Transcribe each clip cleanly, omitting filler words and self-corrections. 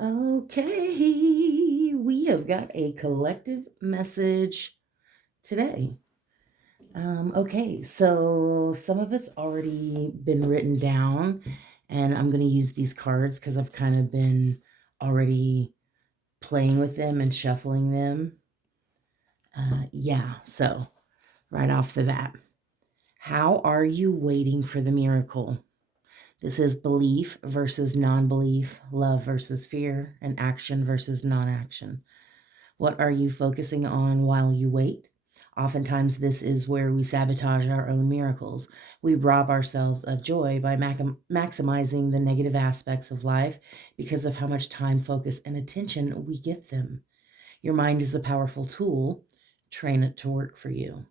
Okay, we have got a collective message today. Okay, so some of it's already been written down, and I'm going to use these cards because I've kind of been already playing with them and shuffling them. Yeah, so right off the bat, how are you waiting for the miracle? This is belief versus non belief, love versus fear, and action versus non action. What are you focusing on while you wait? Oftentimes, this is where we sabotage our own miracles. We rob ourselves of joy by maximizing the negative aspects of life because of how much time, focus, and attention we give them. Your mind is a powerful tool. Train it to work for you.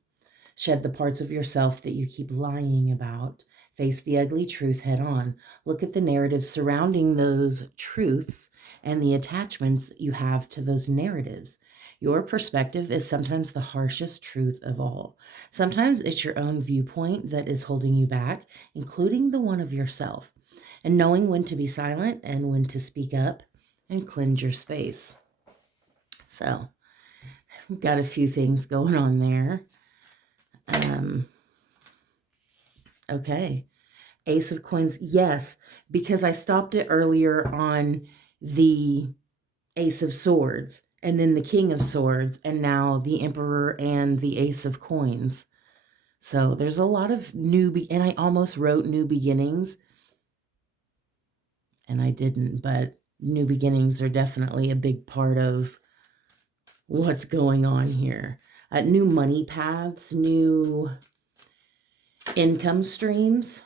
Shed the parts of yourself that you keep lying about. Face the ugly truth head on. Look at the narratives surrounding those truths and the attachments you have to those narratives. Your perspective is sometimes the harshest truth of all. Sometimes it's your own viewpoint that is holding you back, including the one of yourself. And knowing when to be silent and when to speak up and cleanse your space. So, we've got a few things going on there. Um, okay. Ace of Coins, yes, because I stopped it earlier on the Ace of Swords and then the King of Swords and now the Emperor and the Ace of Coins. So there's a lot of and I almost wrote new beginnings and I didn't, but new beginnings are definitely a big part of what's going on here. New money paths, new income streams.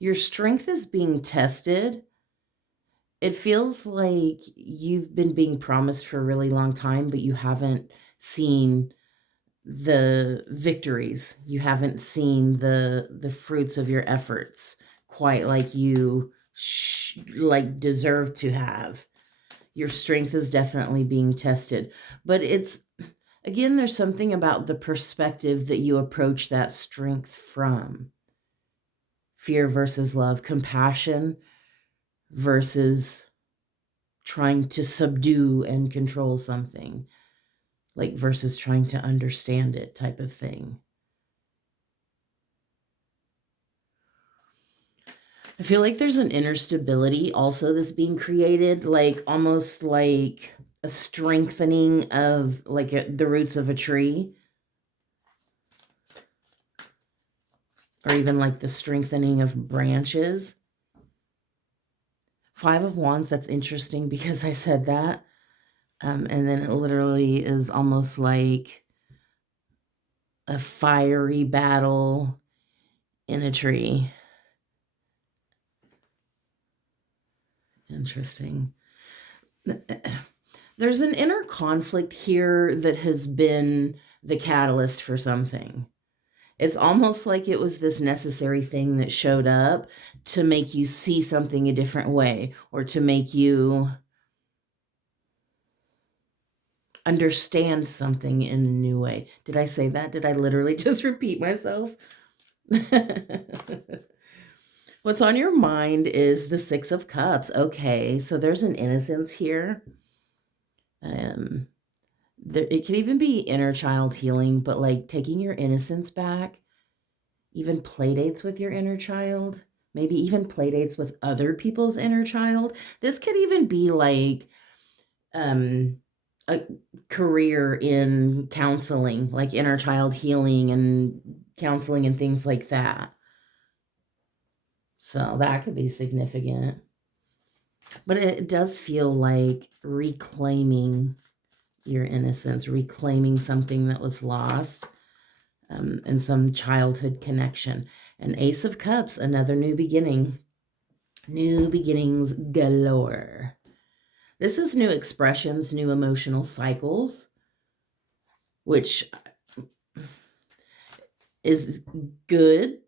Your strength is being tested. It feels like you've been being promised for a really long time, but you haven't seen the victories. You haven't seen the fruits of your efforts quite like you like deserve to have. Your strength is definitely being tested, but it's again there's something about the perspective that you approach that strength from. Fear versus love, compassion versus trying to subdue and control something, like versus trying to understand it type of thing. I feel like there's an inner stability also that's being created, like almost like a strengthening of like the roots of a tree, or even like the strengthening of branches. Five of Wands, that's interesting because I said that. And then it literally is almost like a fiery battle in a tree. Interesting. There's an inner conflict here that has been the catalyst for something. It's almost like it was this necessary thing that showed up to make you see something a different way or to make you understand something in a new way. Did I say that? Did I literally just repeat myself? What's on your mind is the Six of Cups. Okay, so there's an innocence here. It could even be inner child healing, but like taking your innocence back, even play dates with your inner child, maybe even play dates with other people's inner child. This could even be like a career in counseling, like inner child healing and counseling and things like that. So that could be significant. But it does feel like reclaiming your innocence, reclaiming something that was lost, and some childhood connection. An Ace of Cups, another new beginning. New beginnings galore. This is new expressions, new emotional cycles, which is good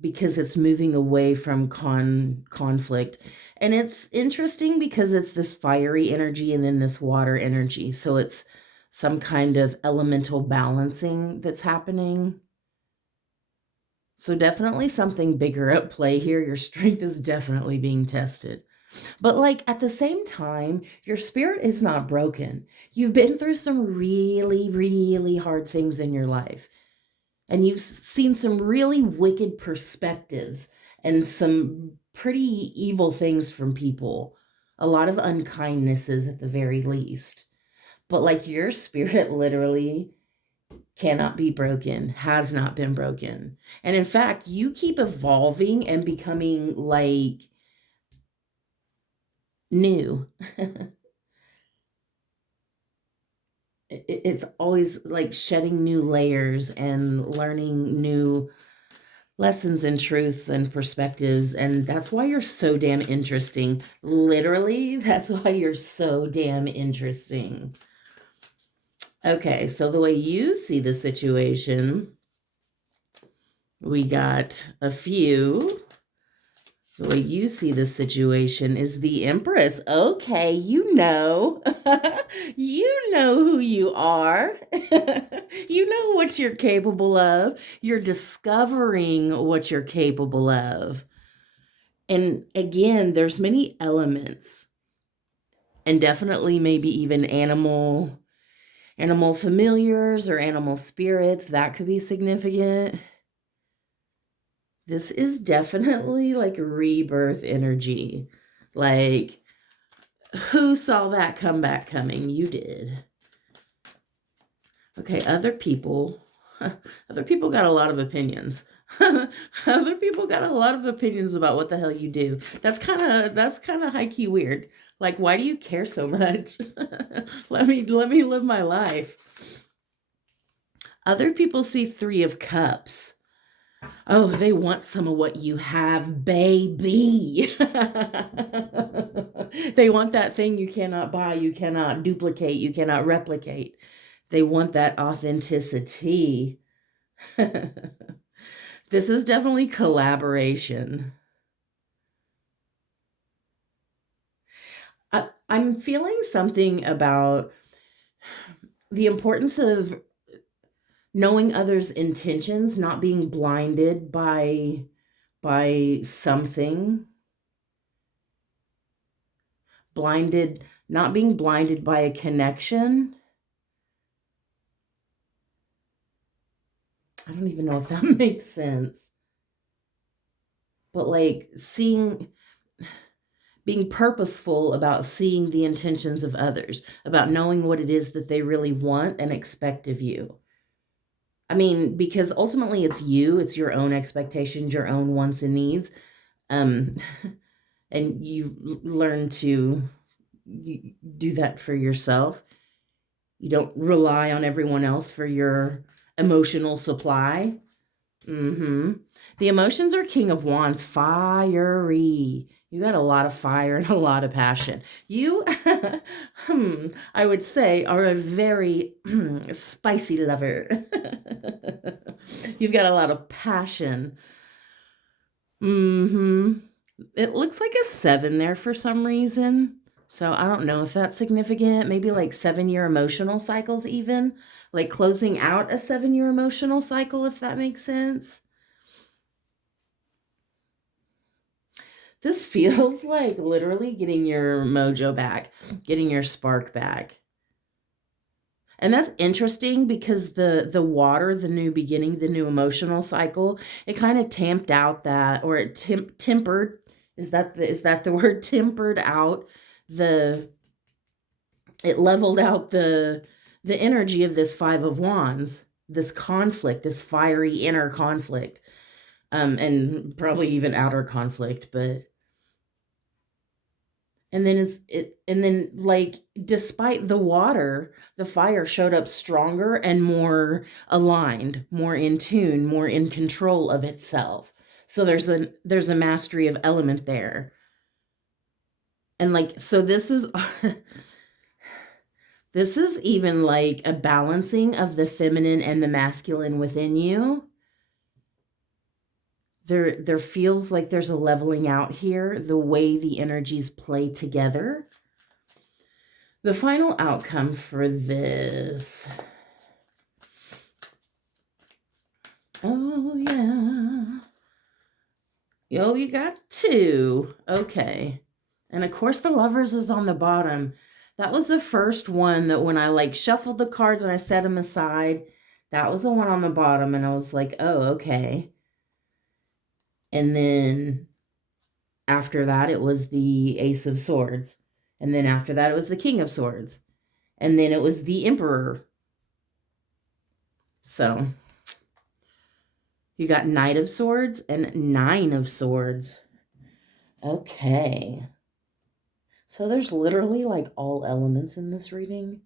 because it's moving away from conflict. And it's interesting because it's this fiery energy and then this water energy. So it's some kind of elemental balancing that's happening. So definitely something bigger at play here. Your strength is definitely being tested. But like at the same time, your spirit is not broken. You've been through some really, really hard things in your life. And you've seen some really wicked perspectives and some pretty evil things from people. A lot of unkindnesses at the very least. But like your spirit literally cannot be broken, has not been broken. And in fact, you keep evolving and becoming like new. It's always like shedding new layers and learning new lessons and truths and perspectives. And that's why you're so damn interesting. Literally, that's why you're so damn interesting. Okay, so the way you see the situation, we got a few. The way you see the situation is the Empress. Okay, you know. You know who you are. You know what you're capable of. You're discovering what you're capable of. And again, there's many elements, and definitely maybe even animal familiars or animal spirits that could be significant. This is definitely like rebirth energy. Like, who saw that comeback coming? You did. Okay, other people got a lot of opinions. Other people got a lot of opinions about what the hell you do. That's kind of high key weird. Like, why do you care so much? Let me live my life. Other people see 3 of Cups. Oh, they want some of what you have, baby. They want that thing you cannot buy, you cannot duplicate, you cannot replicate. They want that authenticity. This is definitely collaboration. I'm feeling something about the importance of knowing others' intentions, not being blinded by something. Not being blinded by a connection. I don't even know if that makes sense. But like being purposeful about seeing the intentions of others, about knowing what it is that they really want and expect of you. I mean, because ultimately it's you, it's your own expectations, your own wants and needs. Um, and you've learned to do that for yourself. You don't rely on everyone else for your emotional supply. The emotions are King of Wands, fiery. You got a lot of fire and a lot of passion. You, I would say, are a very spicy lover. You've got a lot of passion. It looks like a 7 there for some reason. So I don't know if that's significant. Maybe like 7-year emotional cycles, even like closing out a 7-year emotional cycle, if that makes sense. This feels like literally getting your mojo back, getting your spark back. And that's interesting because the water, the new beginning, the new emotional cycle, it kind of tamped out that, or it tempered, is that the word, tempered out the, it leveled out the energy of this 5 of Wands, this conflict, this fiery inner conflict, and probably even outer conflict, but and then like despite the water, the fire showed up stronger and more aligned, more in tune, more in control of itself. So there's a mastery of element there. And like, so this is this is even like a balancing of the feminine and the masculine within you. There feels like there's a leveling out here, the way the energies play together. The final outcome for this. Oh, yeah. Oh, you got two. Okay. And of course, the Lovers is on the bottom. That was the first one that when I like shuffled the cards and I set them aside, that was the one on the bottom. And I was like, oh, okay. And then after that, it was the Ace of Swords. And then after that, it was the King of Swords. And then it was the Emperor. So you got Knight of Swords and Nine of Swords. Okay. So there's literally like all elements in this reading.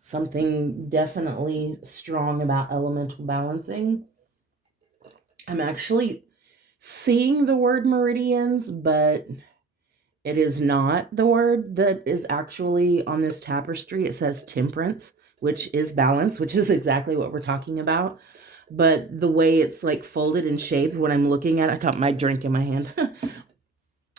Something definitely strong about elemental balancing. I'm actually seeing the word meridians, but it is not the word that is actually on this tapestry. It says temperance, which is balance, which is exactly what we're talking about. But the way it's like folded and shaped when I'm looking at it, I got my drink in my hand.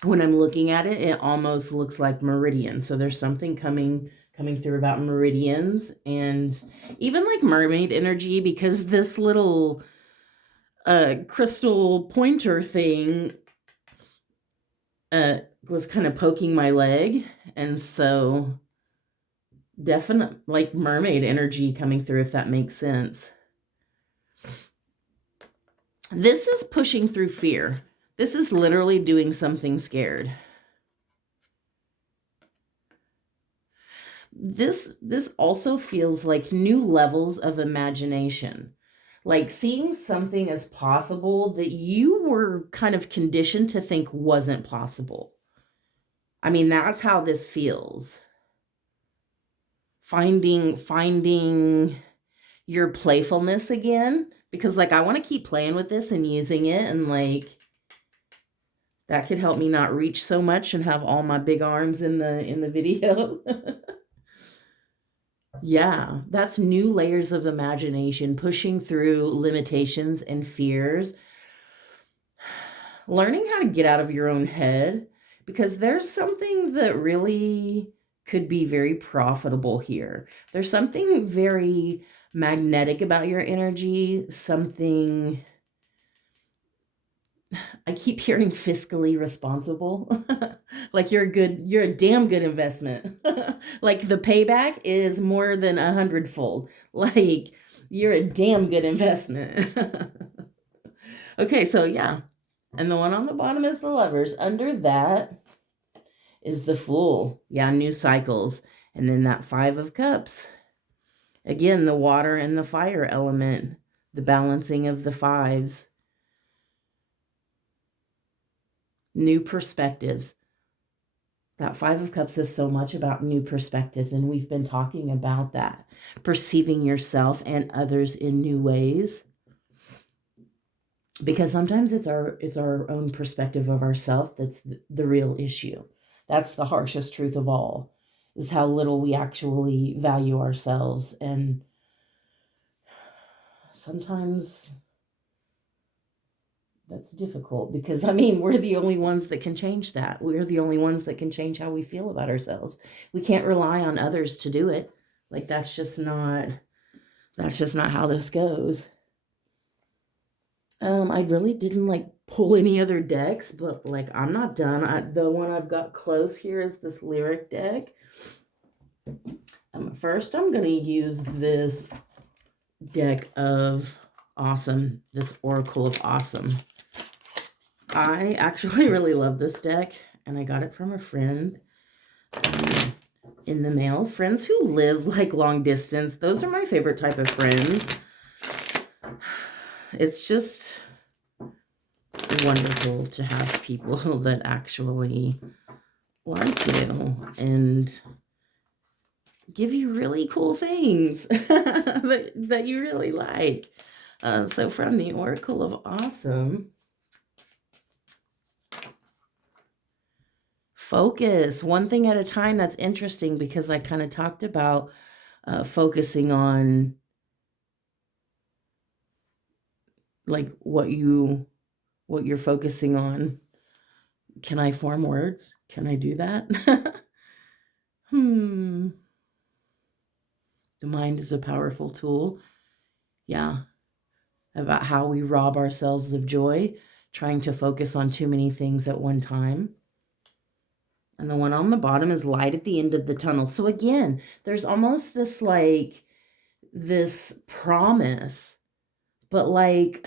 When I'm looking at it, it almost looks like meridian. So there's something coming through about meridians and even like mermaid energy, because this little crystal pointer thing was kind of poking my leg. And so definite like mermaid energy coming through, if that makes sense. This is pushing through fear. This is literally doing something scared. This also feels like new levels of imagination. Like seeing something as possible that you were kind of conditioned to think wasn't possible. I mean, that's how this feels. Finding your playfulness again, because like I want to keep playing with this and using it, and like that could help me not reach so much and have all my big arms in the video. Yeah, that's new layers of imagination, pushing through limitations and fears, learning how to get out of your own head, because there's something that really could be very profitable here. There's something very magnetic about your energy, something I keep hearing fiscally responsible. Like you're a damn good investment. Like the payback is more than 100-fold. Like you're a damn good investment. Okay, so yeah. And the one on the bottom is the Lovers. Under that is the Fool. Yeah, new cycles. And then that Five of Cups. Again, the water and the fire element, the balancing of the fives. New perspectives. That Five of Cups is so much about new perspectives, and we've been talking about that. Perceiving yourself and others in new ways. Because sometimes it's our own perspective of ourselves that's the real issue. That's the harshest truth of all, is how little we actually value ourselves. And sometimes that's difficult, because I mean, we're the only ones that can change that. We're the only ones that can change how we feel about ourselves. We can't rely on others to do it. Like that's just not how this goes. I really didn't like pull any other decks, but like I'm not done. The one I've got close here is this Lyric deck. First, I'm going to use this deck of Awesome, this Oracle of Awesome. I actually really love this deck, and I got it from a friend in the mail. Friends who live like long distance, those are my favorite type of friends. It's just wonderful to have people that actually like you and give you really cool things that you really like. So from the Oracle of Awesome, focus one thing at a time. That's interesting, because I kind of talked about focusing on like what you're focusing on. Can I form words? Can I do that? The mind is a powerful tool. Yeah. About how we rob ourselves of joy. trying to focus on too many things at one time. And the one on the bottom is light at the end of the tunnel. So again, there's almost this like this promise, but like,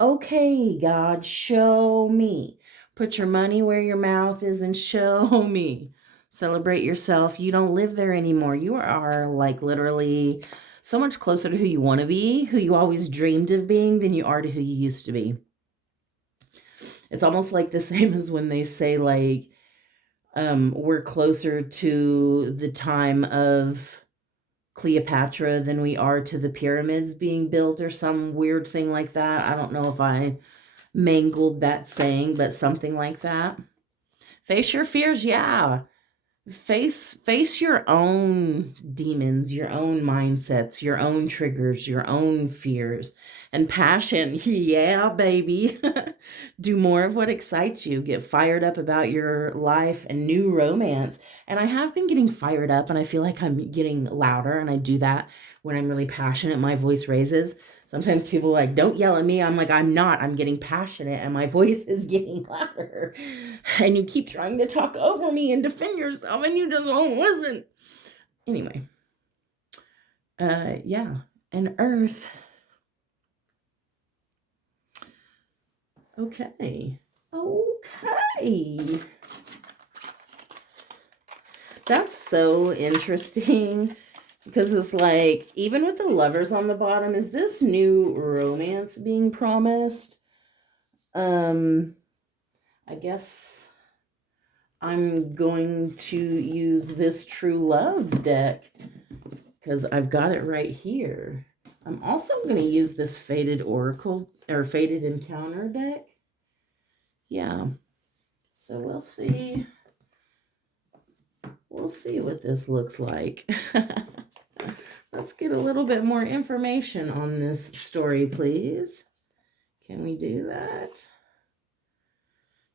okay, God, show me. Put your money where your mouth is and show me. Celebrate yourself. You don't live there anymore. You are like literally so much closer to who you want to be, who you always dreamed of being, than you are to who you used to be. It's almost like the same as when they say like, we're closer to the time of Cleopatra than we are to the pyramids being built, or some weird thing like that. I don't know if I mangled that saying, but something like that. Face your fears, yeah. Face your own demons, your own mindsets, your own triggers, your own fears. And passion, yeah, baby. Do more of what excites you. Get fired up about your life and new romance. And I have been getting fired up, and I feel like I'm getting louder, and I do that when I'm really passionate. My voice raises. Sometimes people are like, don't yell at me. I'm like, I'm not. I'm getting passionate and my voice is getting louder. And you keep trying to talk over me and defend yourself and you just won't listen. Anyway. Yeah. And Earth. Okay. Okay. That's so interesting. Because it's like, even with the Lovers on the bottom, is this new romance being promised? I guess I'm going to use this True Love deck because I've got it right here. I'm also going to use this Fated Oracle or Fated Encounter deck. Yeah. So we'll see. We'll see what this looks like. Let's get a little bit more information on this story, please. Can we do that?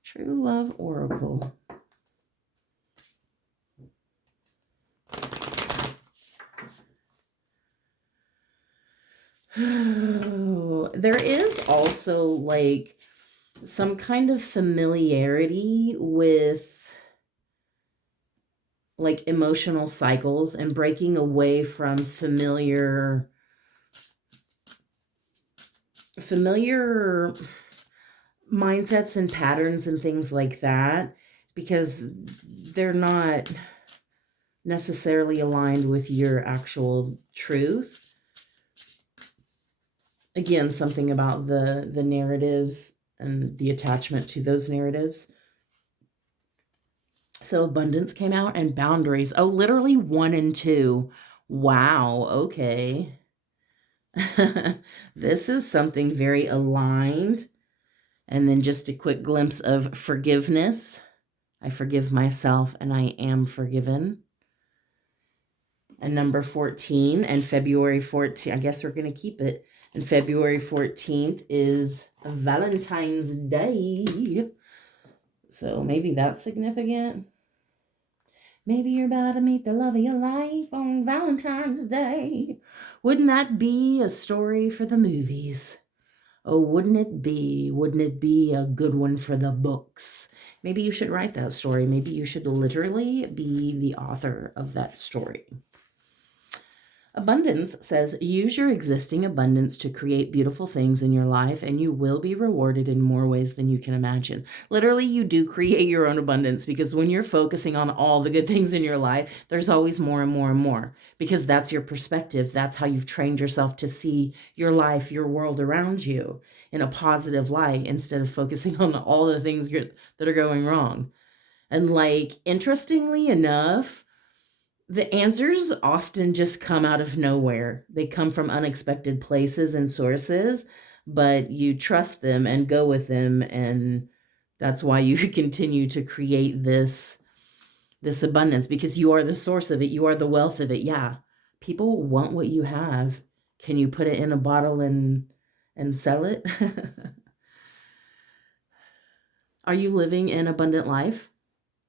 True Love Oracle. There is also like some kind of familiarity with like emotional cycles and breaking away from familiar mindsets and patterns and things like that, because they're not necessarily aligned with your actual truth. Again, something about the narratives and the attachment to those narratives. So abundance came out and boundaries. Oh, literally 1 and 2. Wow. Okay. This is something very aligned. And then just a quick glimpse of forgiveness. I forgive myself and I am forgiven. And number 14 and February 14th, I guess we're going to keep it. And February 14th is Valentine's Day. So maybe that's significant. Maybe you're about to meet the love of your life on Valentine's Day. Wouldn't that be a story for the movies? Oh, wouldn't it be? Wouldn't it be a good one for the books? Maybe you should write that story. Maybe you should literally be the author of that story. Abundance says, use your existing abundance to create beautiful things in your life, and you will be rewarded in more ways than you can imagine. Literally, you do create your own abundance, because when you're focusing on all the good things in your life, there's always more and more and more, because that's your perspective. That's how you've trained yourself to see your life, your world around you in a positive light, instead of focusing on all the things that are going wrong. And like, interestingly enough, the answers often just come out of nowhere. They come from unexpected places and sources, but you trust them and go with them, and that's why you continue to create this abundance, because you are the source of it. You are the wealth of it. Yeah, people want what you have. Can you put it in a bottle and sell it? Are you living an abundant life?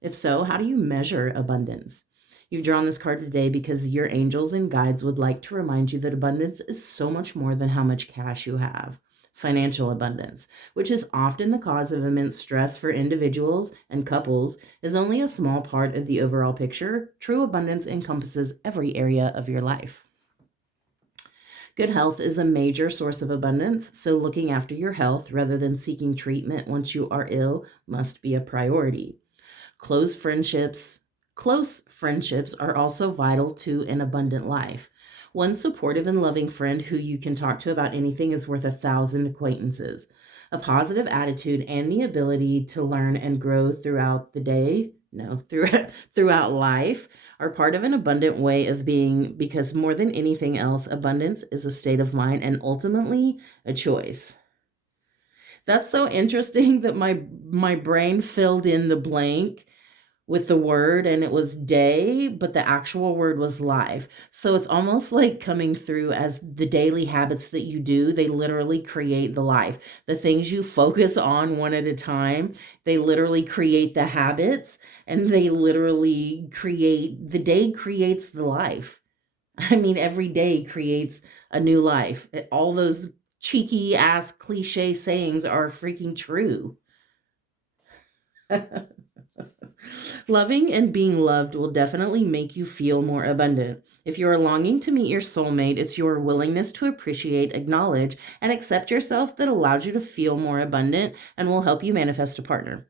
If so, how do you measure abundance? You've drawn this card today because your angels and guides would like to remind you that abundance is so much more than how much cash you have. financial abundance, which is often the cause of immense stress for individuals and couples, is only a small part of the overall picture. True abundance encompasses every area of your life. Good health is a major source of abundance, so looking after your health rather than seeking treatment once you are ill must be a priority. Close friendships, close friendships are also vital to an abundant life. One supportive and loving friend who you can talk to about anything is worth 1,000 acquaintances. A positive attitude and the ability to learn and grow throughout the day, no, throughout life, are part of an abundant way of being, because more than anything else, abundance is a state of mind and ultimately a choice. That's so interesting that my brain filled in the blank with the word, and it was day, but the actual word was life. So it's almost like coming through as the daily habits that you do, they literally create the life. The things you focus on one at a time, they literally create the habits, and they literally create the day creates the life. I mean, every day creates a new life. All those cheeky ass cliche sayings are freaking true. Loving and being loved will definitely make you feel more abundant. If you are longing to meet your soulmate, it's your willingness to appreciate, acknowledge, and accept yourself that allows you to feel more abundant and will help you manifest a partner.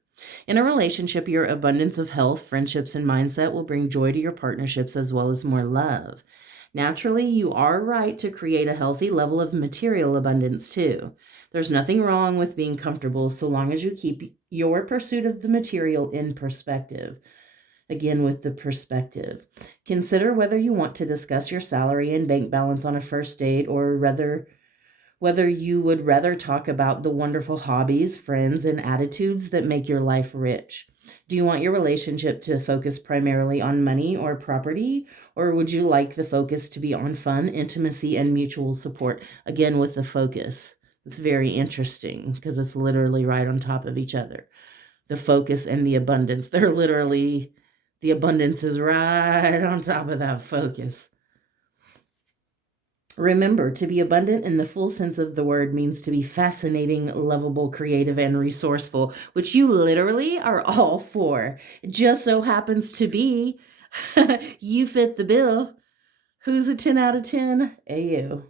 In a relationship, your abundance of health, friendships, and mindset will bring joy to your partnerships as well as more love. Naturally, you are right to create a healthy level of material abundance too. There's nothing wrong with being comfortable so long as you keep your pursuit of the material in perspective. Again, with the perspective. Consider whether you want to discuss your salary and bank balance on a first date, or whether you would rather talk about the wonderful hobbies, friends, and attitudes that make your life rich. Do you want your relationship to focus primarily on money or property, or would you like the focus to be on fun, intimacy, and mutual support? Again, with the focus. It's very interesting because it's literally right on top of each other. The focus and the abundance, they're literally, the abundance is right on top of that focus. Remember, to be abundant in the full sense of the word means to be fascinating, lovable, creative, and resourceful, which you literally are all for. It just so happens to be you fit the bill. Who's a 10 out of 10? You.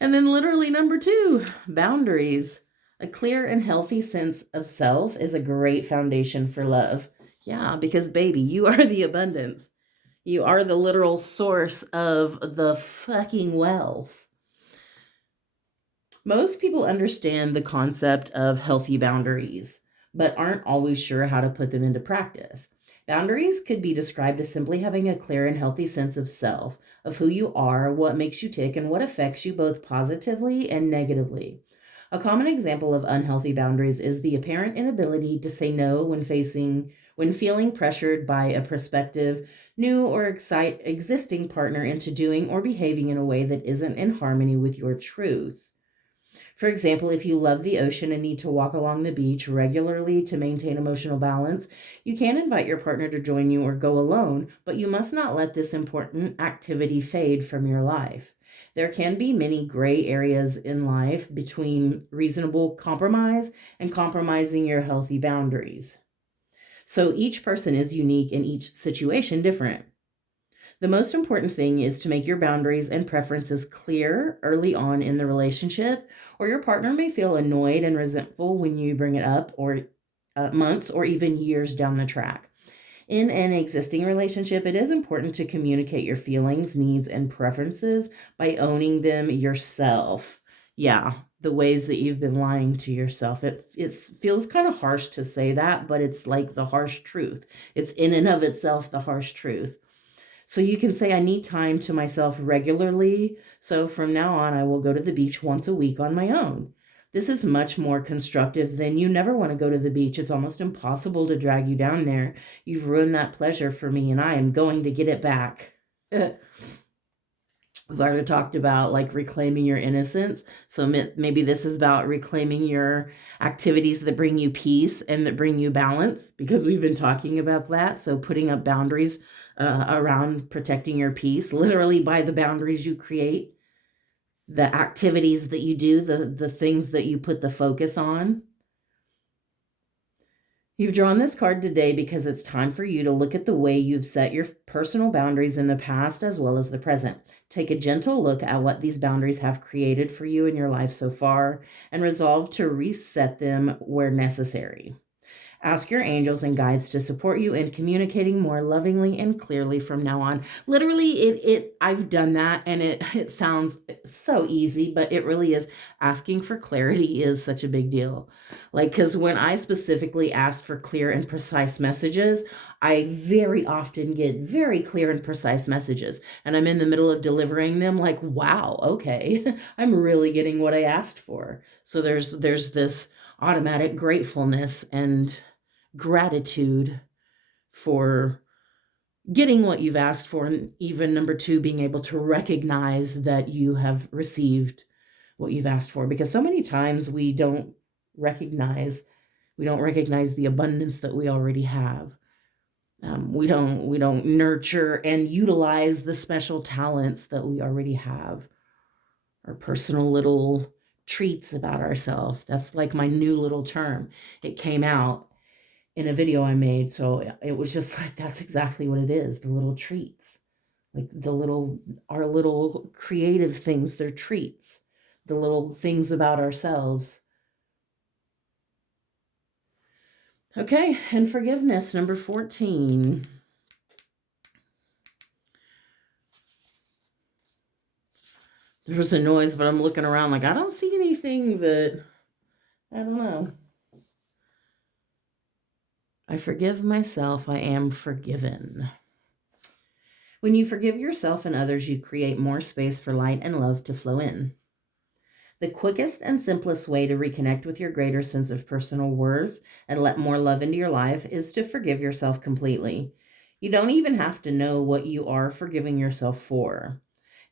And then literally number 2, boundaries. A clear and healthy sense of self is a great foundation for love. Yeah, because baby, you are the abundance. You are the literal source of the fucking wealth. Most people understand the concept of healthy boundaries, but aren't always sure how to put them into practice. Boundaries could be described as simply having a clear and healthy sense of self, of who you are, what makes you tick, and what affects you both positively and negatively. A common example of unhealthy boundaries is the apparent inability to say no when feeling pressured by a prospective, new or existing partner into doing or behaving in a way that isn't in harmony with your truth. For example, if you love the ocean and need to walk along the beach regularly to maintain emotional balance, you can invite your partner to join you or go alone, but you must not let this important activity fade from your life. There can be many gray areas in life between reasonable compromise and compromising your healthy boundaries. So each person is unique and each situation different. The most important thing is to make your boundaries and preferences clear early on in the relationship, or your partner may feel annoyed and resentful when you bring it up, or months or even years down the track. In an existing relationship, it is important to communicate your feelings, needs, and preferences by owning them yourself. Yeah, the ways that you've been lying to yourself. It feels kind of harsh to say that, but it's like the harsh truth. It's in and of itself the harsh truth. So you can say, I need time to myself regularly. So from now on, I will go to the beach once a week on my own. This is much more constructive than you never want to go to the beach. It's almost impossible to drag you down there. You've ruined that pleasure for me, and I am going to get it back. We've already talked about like reclaiming your innocence. So maybe this is about reclaiming your activities that bring you peace and that bring you balance, because we've been talking about that. So putting up boundaries around protecting your peace, literally by the boundaries you create. the activities that you do, the things that you put the focus on. You've drawn this card today because it's time for you to look at the way you've set your personal boundaries in the past as well as the present. Take a gentle look at what these boundaries have created for you in your life so far and resolve to reset them where necessary. Ask your angels and guides to support you in communicating more lovingly and clearly from now on. Literally, I've done that, and it sounds so easy, but it really is. Asking for clarity is such a big deal. Like, because when I specifically ask for clear and precise messages, I very often get very clear and precise messages, and I'm in the middle of delivering them like, wow, okay, I'm really getting what I asked for. So there's this automatic gratefulness and gratitude for getting what you've asked for, and even number two, being able to recognize that you have received what you've asked for, because so many times recognize we don't recognize the abundance that we already have. We don't nurture and utilize the special talents that we already have, our personal little treats about ourselves. That's like my new little term. It came out in a video I made. So it was just like, that's exactly what it is. The little treats, like our little creative things, they're treats, the little things about ourselves. Okay. And forgiveness, number 14. There was a noise, but I'm looking around like, I don't see anything that, I don't know. I forgive myself. I am forgiven. When you forgive yourself and others, you create more space for light and love to flow in. The quickest and simplest way to reconnect with your greater sense of personal worth and let more love into your life is to forgive yourself completely. You don't even have to know what you are forgiving yourself for.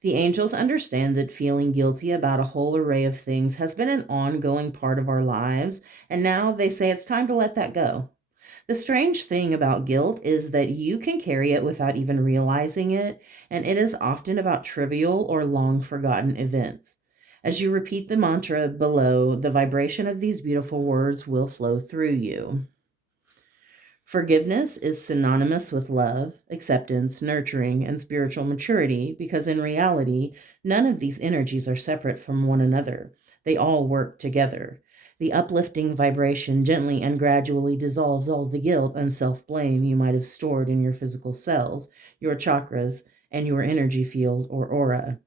The angels understand that feeling guilty about a whole array of things has been an ongoing part of our lives, and now they say it's time to let that go. The strange thing about guilt is that you can carry it without even realizing it, and it is often about trivial or long forgotten events. As you repeat the mantra below, the vibration of these beautiful words will flow through you. Forgiveness is synonymous with love, acceptance, nurturing, and spiritual maturity because in reality, none of these energies are separate from one another. They all work together. The uplifting vibration gently and gradually dissolves all the guilt and self-blame you might have stored in your physical cells, your chakras, and your energy field or aura.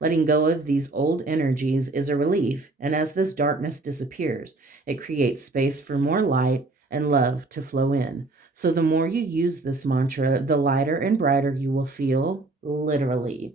Letting go of these old energies is a relief, and as this darkness disappears, it creates space for more light and love to flow in. So the more you use this mantra, the lighter and brighter you will feel, literally.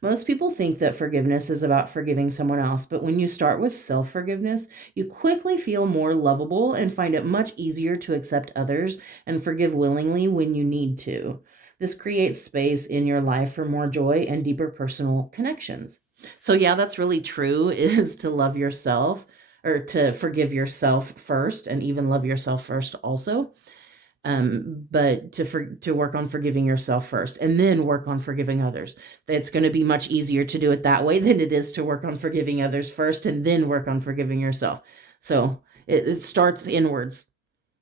Most people think that forgiveness is about forgiving someone else, but when you start with self-forgiveness, you quickly feel more lovable and find it much easier to accept others and forgive willingly when you need to. This creates space in your life for more joy and deeper personal connections. So yeah, that's really true, is to love yourself, or to forgive yourself first, and even love yourself first also. But to work on forgiving yourself first and then work on forgiving others. It's going to be much easier to do it that way than it is to work on forgiving others first and then work on forgiving yourself. So it starts inwards.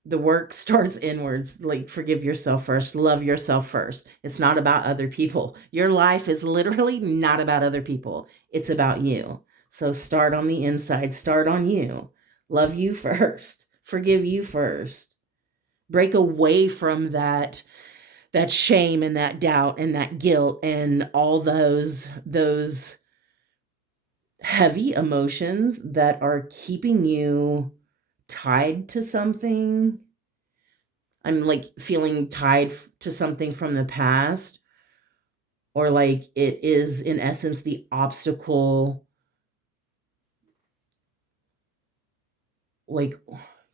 The work starts inwards. Like, forgive yourself first, love yourself first. It's not about other people. Your life is literally not about other people. It's about you. So start on the inside, start on you. Love you first, forgive you first. Break away from that shame and that doubt and that guilt and all those heavy emotions that are keeping you tied to something. I'm like feeling tied to something from the past, or like it is in essence the obstacle. Like,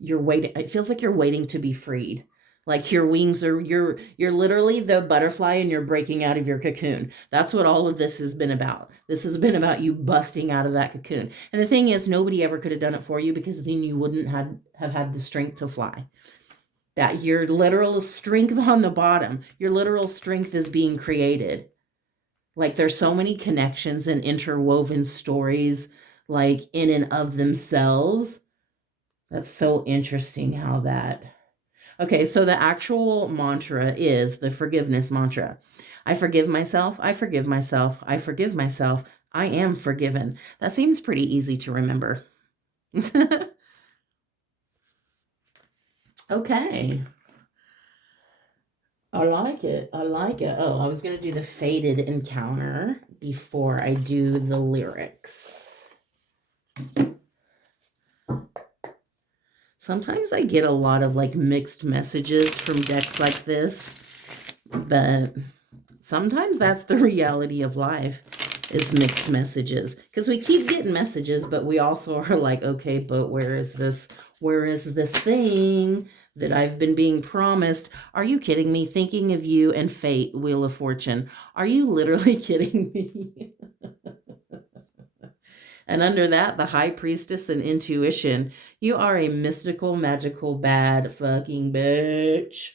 you're waiting, it feels like you're waiting to be freed. Like your wings are, you're literally the butterfly and you're breaking out of your cocoon. That's what all of this has been about. This has been about you busting out of that cocoon. And the thing is, nobody ever could have done it for you, because then you wouldn't have had the strength to fly. That your literal strength on the bottom, your literal strength is being created. Like there's so many connections and interwoven stories, like in and of themselves. That's so interesting how that. Okay, so the actual mantra is the forgiveness mantra. I forgive myself. I forgive myself. I forgive myself. I am forgiven. That seems pretty easy to remember. Okay. I like it. I like it. Oh, I was going to do the faded encounter before I do the lyrics. Sometimes I get a lot of like mixed messages from decks like this, but sometimes that's the reality of life, is mixed messages, because we keep getting messages, but we also are like, okay, but where is this thing that I've been being promised? Are you kidding me? Thinking of you and fate, Wheel of Fortune. Are you literally kidding me? And under that, the High Priestess and Intuition. You are a mystical, magical, bad fucking bitch.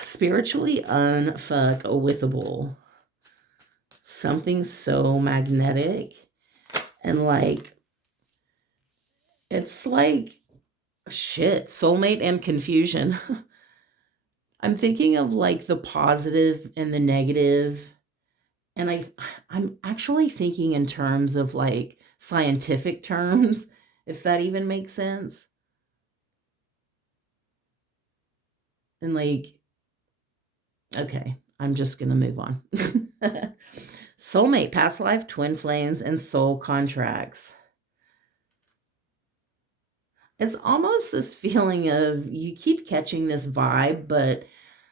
Spiritually unfuckwithable. Something so magnetic. And like, it's like, shit, soulmate and confusion. I'm thinking of like the positive and the negative, and I'm actually thinking in terms of like scientific terms, if that even makes sense. And like, okay, I'm just gonna move on. Soulmate, past life, twin flames, and soul contracts. It's almost this feeling of you keep catching this vibe, but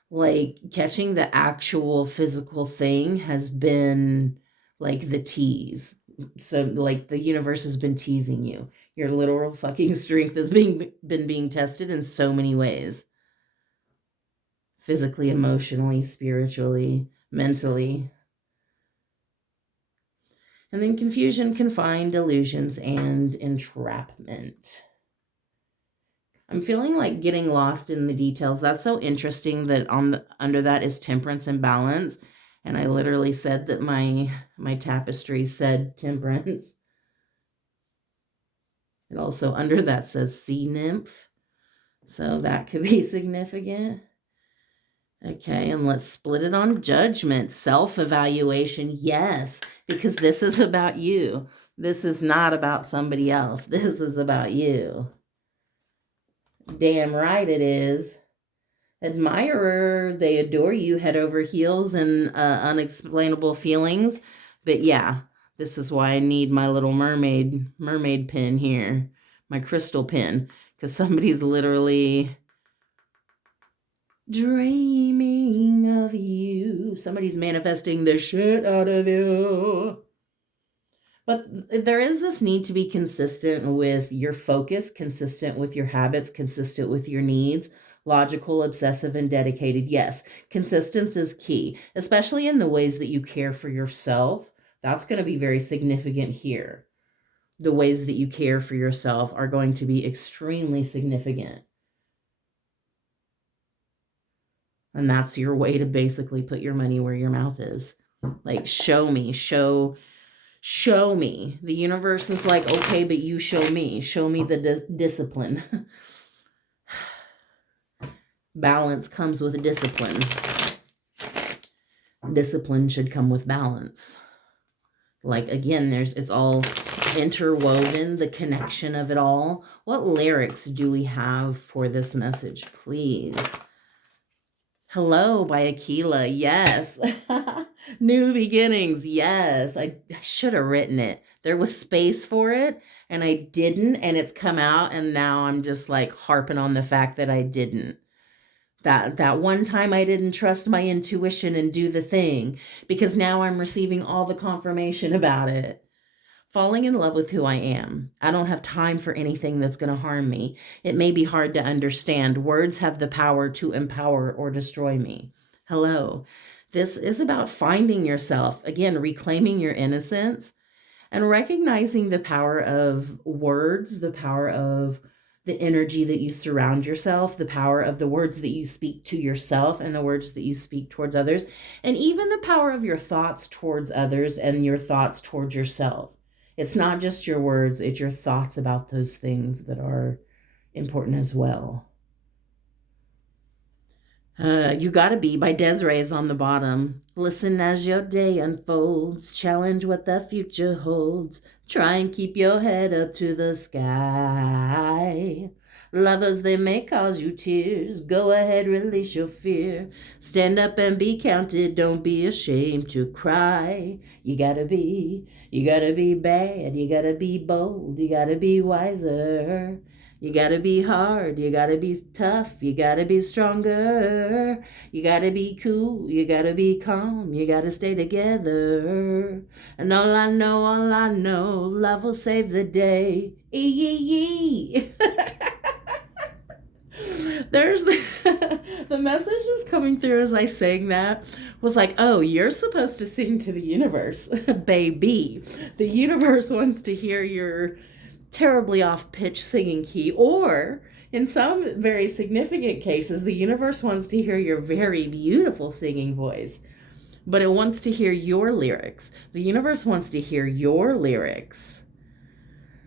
like catching the actual physical thing has been like the tease. So like the universe has been teasing you. Your literal fucking strength has been being tested in so many ways. Physically, emotionally, spiritually, mentally. And then confusion, confined, delusions, and entrapment. I'm feeling like getting lost in the details. That's so interesting that under that is temperance and balance. And I literally said that my tapestry said temperance. It also under that says sea nymph. So that could be significant. Okay, and let's split it on judgment, self-evaluation. Yes, because this is about you. This is not about somebody else. This is about you. Damn right it is. Admirer, they adore you head over heels and unexplainable feelings. But yeah, this is why I need my little mermaid pin here, my crystal pin, because somebody's literally dreaming of you. Somebody's manifesting the shit out of you. But there is this need to be consistent with your focus, consistent with your habits, consistent with your needs, logical, obsessive, and dedicated. Yes, consistency is key, especially in the ways that you care for yourself. That's going to be very significant here. The ways that you care for yourself are going to be extremely significant. And that's your way to basically put your money where your mouth is. Like, show me, show me. The universe is like, okay, but you show me the discipline. Balance comes with discipline. Discipline should come with balance. Like, again, it's all interwoven, the connection of it all. What lyrics do we have for this message, please? Hello by Aquila. Yes. New beginnings. Yes. I should have written it. There was space for it and I didn't, and it's come out, and now I'm just like harping on the fact that I didn't. That one time I didn't trust my intuition and do the thing, because now I'm receiving all the confirmation about it. Falling in love with who I am. I don't have time for anything that's going to harm me. It may be hard to understand. Words have the power to empower or destroy me. Hello. This is about finding yourself, again, reclaiming your innocence and recognizing the power of words, the power of the energy that you surround yourself, the power of the words that you speak to yourself and the words that you speak towards others, and even the power of your thoughts towards others and your thoughts towards yourself. It's not just your words, it's your thoughts about those things that are important as well. You Gotta Be by Desiree's on the bottom. Listen as your day unfolds. Challenge what the future holds. Try and keep your head up to the sky. Lovers, they may cause you tears. Go ahead, release your fear. Stand up and be counted. Don't be ashamed to cry. You gotta be bad. You gotta be bold. You gotta be wiser. You gotta be hard, you gotta be tough, you gotta be stronger, you gotta be cool, you gotta be calm, you gotta stay together. And all I know, love will save the day. Ee. There's the message is coming through as I sang that was like, oh, you're supposed to sing to the universe, baby. The universe wants to hear your terribly off-pitch singing key, or in some very significant cases, the universe wants to hear your very beautiful singing voice, but it wants to hear your lyrics. The universe wants to hear your lyrics.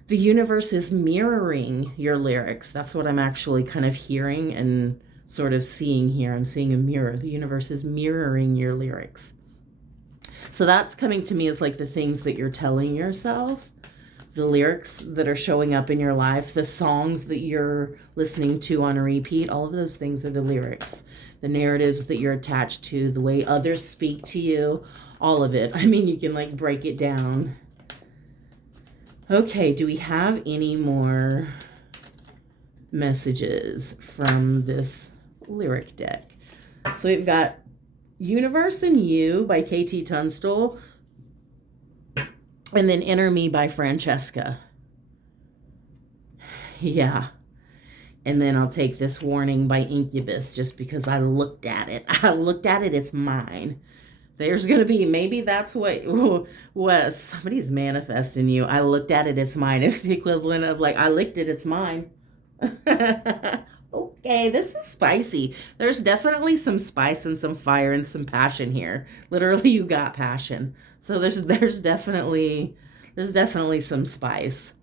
The universe is mirroring your lyrics. That's what I'm actually kind of hearing and sort of seeing here. I'm seeing a mirror. The universe is mirroring your lyrics. So that's coming to me as like the things that you're telling yourself, the lyrics that are showing up in your life, the songs that you're listening to on a repeat, all of those things are the lyrics, the narratives that you're attached to, the way others speak to you, all of it. I mean, you can like break it down. Okay, do we have any more messages from this lyric deck? So we've got Universe and You by KT Tunstall, and then Enter Me by Francesca. Yeah. And then I'll take this Warning by Incubus just because I looked at it. It's mine. There's going to be, maybe that's what somebody's manifesting you. I looked at it, it's mine. It's the equivalent of like, I licked it, it's mine. Okay, this is spicy. There's definitely some spice and some fire and some passion here. Literally, you got passion. So there's definitely some spice.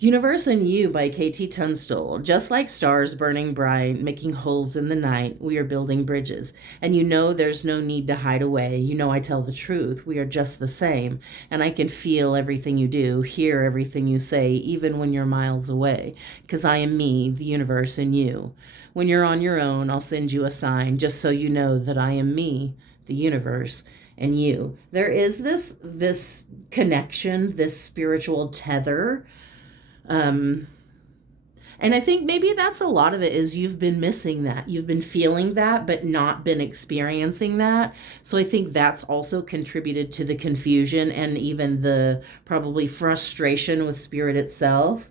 Universe and You by KT Tunstall. Just like stars burning bright, making holes in the night, we are building bridges. And you know there's no need to hide away. You know I tell the truth. We are just the same. And I can feel everything you do, hear everything you say, even when you're miles away. Because I am me, the universe, and you. When you're on your own, I'll send you a sign, just so you know that I am me, the universe, and you. There is this connection, this spiritual tether. And I think maybe that's a lot of it is you've been missing that. You've been feeling that, but not been experiencing that. So I think that's also contributed to the confusion and even the probably frustration with spirit itself.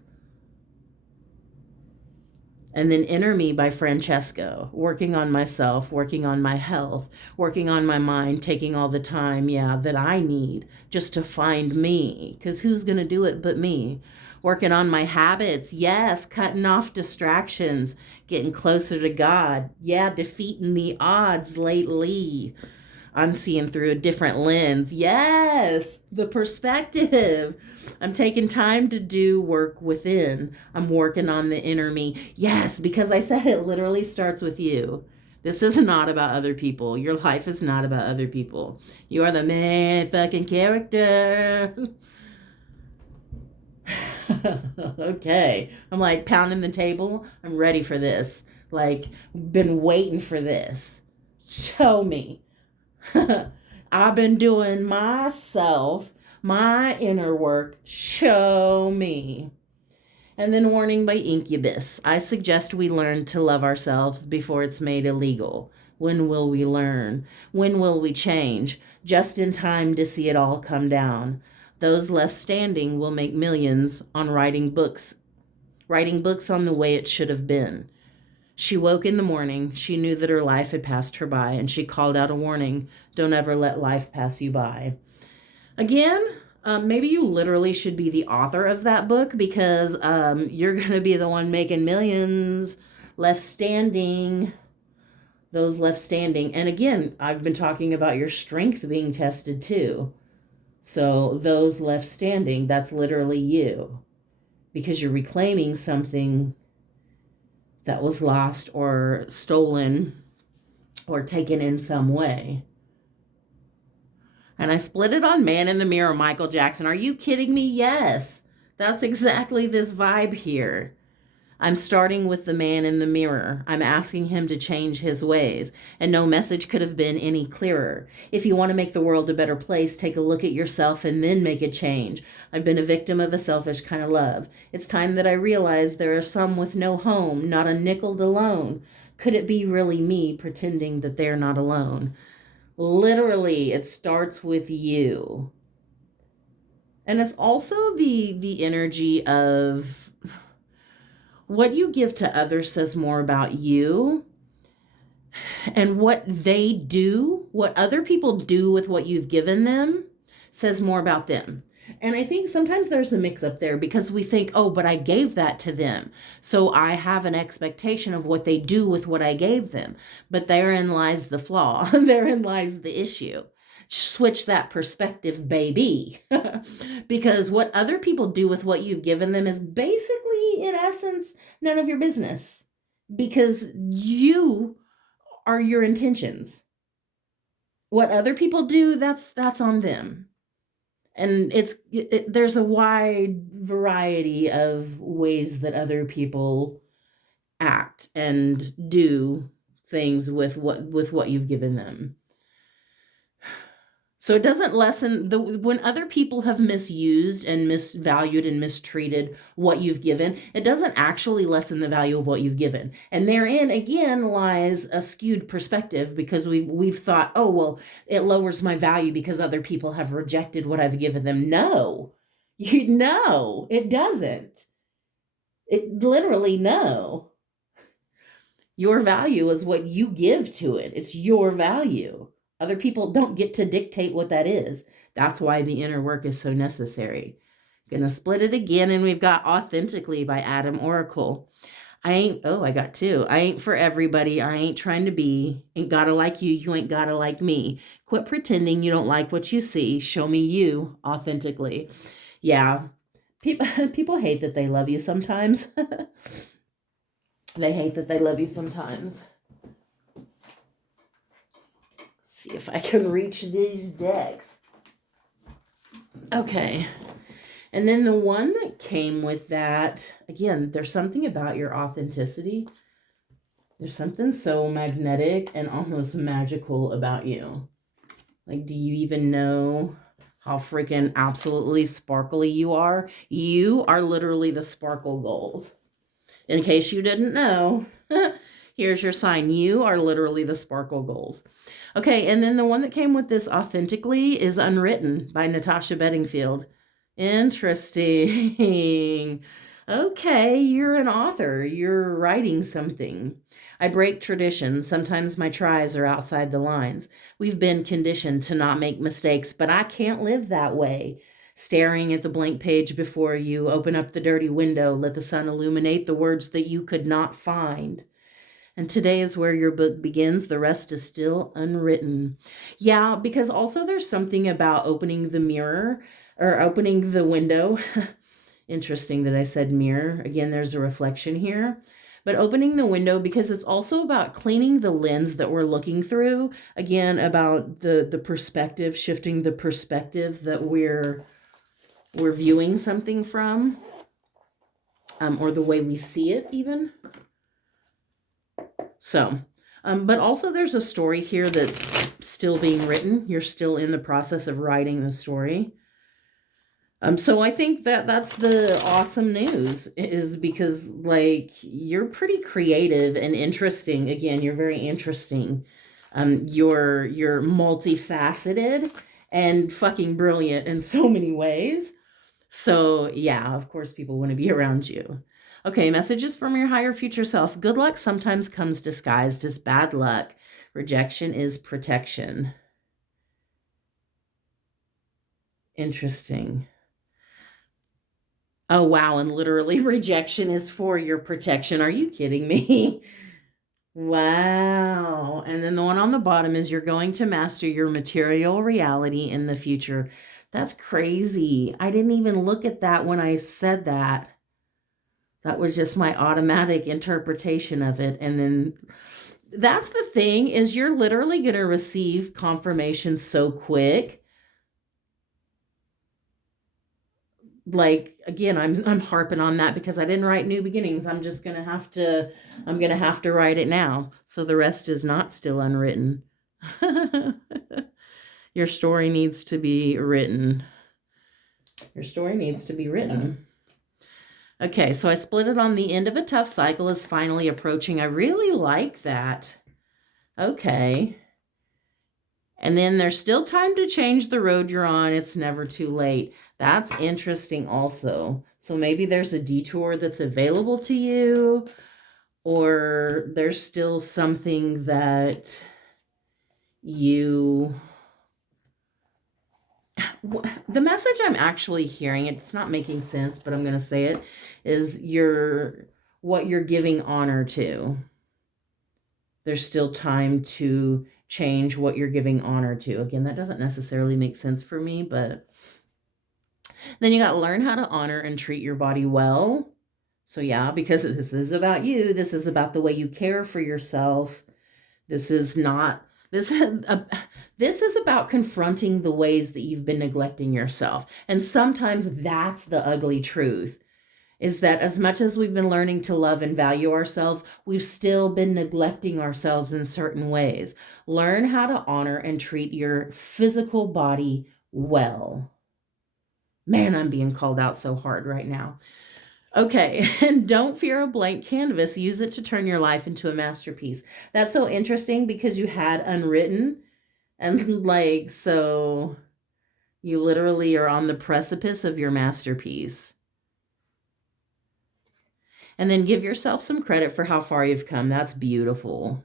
And then Enter Me by Francesca, working on myself, working on my health, working on my mind, taking all the time, that I need just to find me. Because who's going to do it but me? Working on my habits, yes, cutting off distractions, getting closer to God, defeating the odds lately. I'm seeing through a different lens, yes, the perspective. I'm taking time to do work within. I'm working on the inner me, yes, because I said it literally starts with you. This is not about other people. Your life is not about other people. You are the main fucking character. Okay, I'm like pounding the table. I'm ready for this. Like, been waiting for this. Show me. I've been doing myself, my inner work. Show me. And then Warning by Incubus. I suggest we learn to love ourselves before it's made illegal. When will we learn? When will we change? Just in time to see it all come down. Those left standing will make millions on writing books on the way it should have been. She woke in the morning. She knew that her life had passed her by, and she called out a warning. Don't ever let life pass you by. Again, Maybe you literally should be the author of that book because you're going to be the one making millions, left standing, those left standing. And again, I've been talking about your strength being tested too. So those left standing, that's literally you because you're reclaiming something that was lost or stolen or taken in some way. And I split it on Man in the Mirror, Michael Jackson. Are you kidding me? Yes. That's exactly this vibe here. I'm starting with the man in the mirror. I'm asking him to change his ways. And no message could have been any clearer. If you want to make the world a better place, take a look at yourself and then make a change. I've been a victim of a selfish kind of love. It's time that I realize there are some with no home, not a nickel alone. Could it be really me pretending that they're not alone? Literally, it starts with you. And it's also the energy of what you give to others says more about you, and what they do, what other people do with what you've given them says more about them. And I think sometimes there's a mix up there because we think, oh, but I gave that to them, so I have an expectation of what they do with what I gave them. But therein lies the flaw. Therein lies the issue. Switch that perspective, baby. Because what other people do with what you've given them is basically, in essence, none of your business. Because you are your intentions. What other people do, that's on them. And there's a wide variety of ways that other people act and do things with what you've given them. So it doesn't lessen when other people have misused and misvalued and mistreated what you've given, it doesn't actually lessen the value of what you've given. And therein again lies a skewed perspective because we've thought, oh, well, it lowers my value because other people have rejected what I've given them. No, it doesn't. It literally, no. Your value is what you give to it. It's your value. Other people don't get to dictate what that is. That's why the inner work is so necessary. Gonna split it again, and we've got Authentically by Adam Oracle. I got two. I ain't for everybody. I ain't trying to be. Ain't gotta like you. You ain't gotta like me. Quit pretending you don't like what you see. Show me you authentically. Yeah. People hate that they love you sometimes. They hate that they love you sometimes. See if I can reach these decks. Okay. And then the one that came with that, again, there's something about your authenticity. There's something so magnetic and almost magical about you. Like, do you even know how freaking absolutely sparkly you are? You are literally the sparkle goals. In case you didn't know, here's your sign. You are literally the sparkle goals. Okay, and then the one that came with this Authentically is Unwritten by Natasha Bedingfield. Interesting. Okay, you're an author. You're writing something. I break tradition. Sometimes my tries are outside the lines. We've been conditioned to not make mistakes, but I can't live that way. Staring at the blank page before you, open up the dirty window, let the sun illuminate the words that you could not find. And today is where your book begins. The rest is still unwritten. Yeah, because also there's something about opening the mirror or opening the window. Interesting that I said mirror. Again, there's a reflection here. But opening the window because it's also about cleaning the lens that we're looking through. Again, about the perspective, shifting the perspective that we're viewing something from, or the way we see it even. So, but also there's a story here that's still being written. You're still in the process of writing the story. So I think that's the awesome news, is because like you're pretty creative and interesting. Again, you're very interesting. You're multifaceted and fucking brilliant in so many ways. So yeah, of course people want to be around you. Okay, messages from your higher future self. Good luck sometimes comes disguised as bad luck. Rejection is protection. Interesting. Oh, wow. And literally, rejection is for your protection. Are you kidding me? Wow. And then the one on the bottom is you're going to master your material reality in the future. That's crazy. I didn't even look at that when I said that. That was just my automatic interpretation of it. And then that's the thing is you're literally going to receive confirmation so quick. Like again, I'm harping on that because I didn't write new beginnings. I'm going to have to write it now. So the rest is not still unwritten. Your story needs to be written. Your story needs to be written. Okay, so I split it on the end of a tough cycle is finally approaching. I really like that. Okay. And then there's still time to change the road you're on. It's never too late. That's interesting also. So maybe there's a detour that's available to you, or there's still something that you... The message I'm actually hearing, it's not making sense, but I'm going to say it, is what you're giving honor to. There's still time to change what you're giving honor to. Again, that doesn't necessarily make sense for me, but then you got to learn how to honor and treat your body well. So yeah, because this is about you. This is about the way you care for yourself. This is about confronting the ways that you've been neglecting yourself. And sometimes that's the ugly truth, is that as much as we've been learning to love and value ourselves, we've still been neglecting ourselves in certain ways. Learn how to honor and treat your physical body well. Man, I'm being called out so hard right now. Okay, and don't fear a blank canvas. Use it to turn your life into a masterpiece. That's so interesting because you had unwritten, and like, so you literally are on the precipice of your masterpiece. And then give yourself some credit for how far you've come. That's beautiful.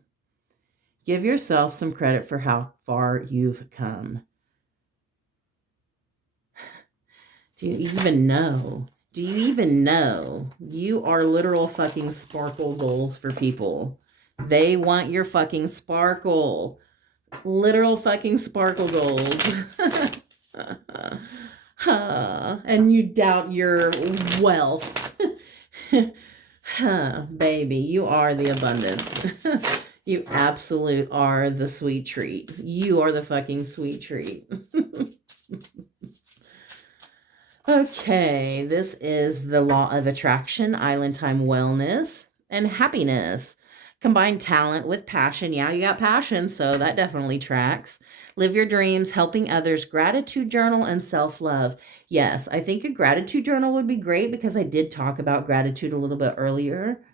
Give yourself some credit for how far you've come. Do you even know? Do you even know? You are literal fucking sparkle goals for people. They want your fucking sparkle. Literal fucking sparkle goals. And you doubt your wealth. Baby, you are the abundance. You absolute are the sweet treat. You are the fucking sweet treat. Okay, this is the law of attraction, island time wellness, and happiness. Combine talent with passion. Yeah, you got passion, so that definitely tracks. Live your dreams, helping others, gratitude journal, and self-love. Yes, I think a gratitude journal would be great because I did talk about gratitude a little bit earlier.